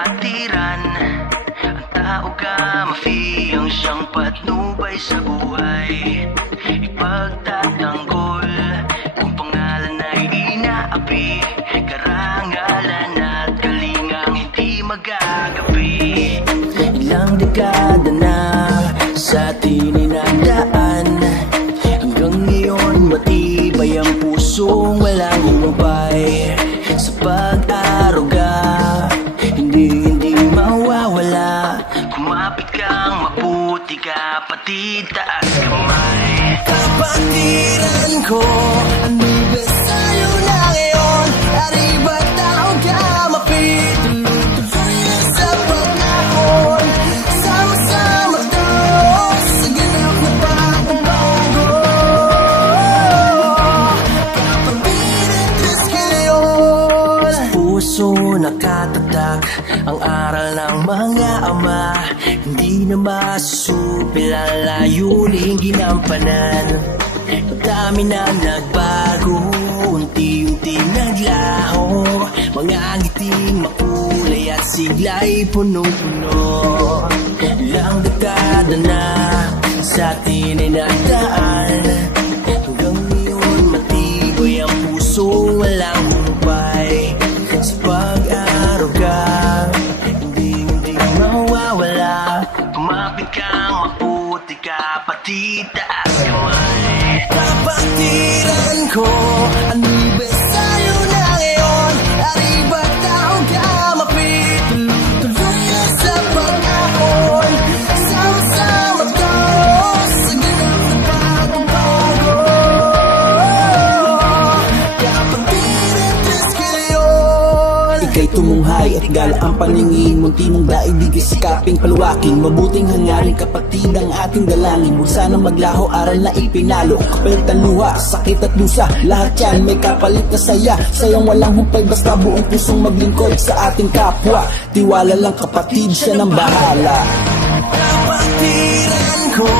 kapatiran. Ang tao ka mafiyang siyang patnubay sa buhay, ipagtatanggol kung pangalan ay inaapi, karangalan at kalingang hindi magagapi. Ilang dekada na sa atin inandaan, hanggang ngayon matibay ang pusong walang humpay. Sa pag-aruga, hindi mawawala. Kumapit kang maputi ka, pati taas kamay. Kapatiran ko, anibersaryo na ngayon. Arriba tao ka, mapit tuloy-tuloy na sa panahon. Sama-sama tayo sa ganap na pagbabago. Kapatiran tres ngayon. Sa puso nakatatak ang aral ng mga ama, hindi na masusupil ang layuning ginampanan. Dami na nagbago, unti-unti naglaho, mga ngiting makulay at sigla'y punong-puno. Ilang dekada na sa atin ay nagdaan, hanggang ngayon matibay ang puso walang humpay. Sa pag-aruga, hindi mawawala. Kumapit kang maputi ka, pati taas kamay. Kapatiran ko, anibersaryo na ngayon. Arriba tao ka, mapit tuloy-tuloy na sa panahon. Sama-sama tayo sa ganap na pagbabago. Kapatiran tres ngayon. Ika'y tumunghay at gala ang paningin, munti mong daigdig isikaping paluwakin. Mabuting hangarin kapatid ang ating dalangin, huwag sanang maglaho, aral na ipinalo. Kapalit ang luha, sakit at lusa, lahat yan may kapalit na saya. Sayang walang humpay, basta buong pusong maglingkod sa ating kapwa. Tiwala lang kapatid, siya nang bahala. Kapatiran ko,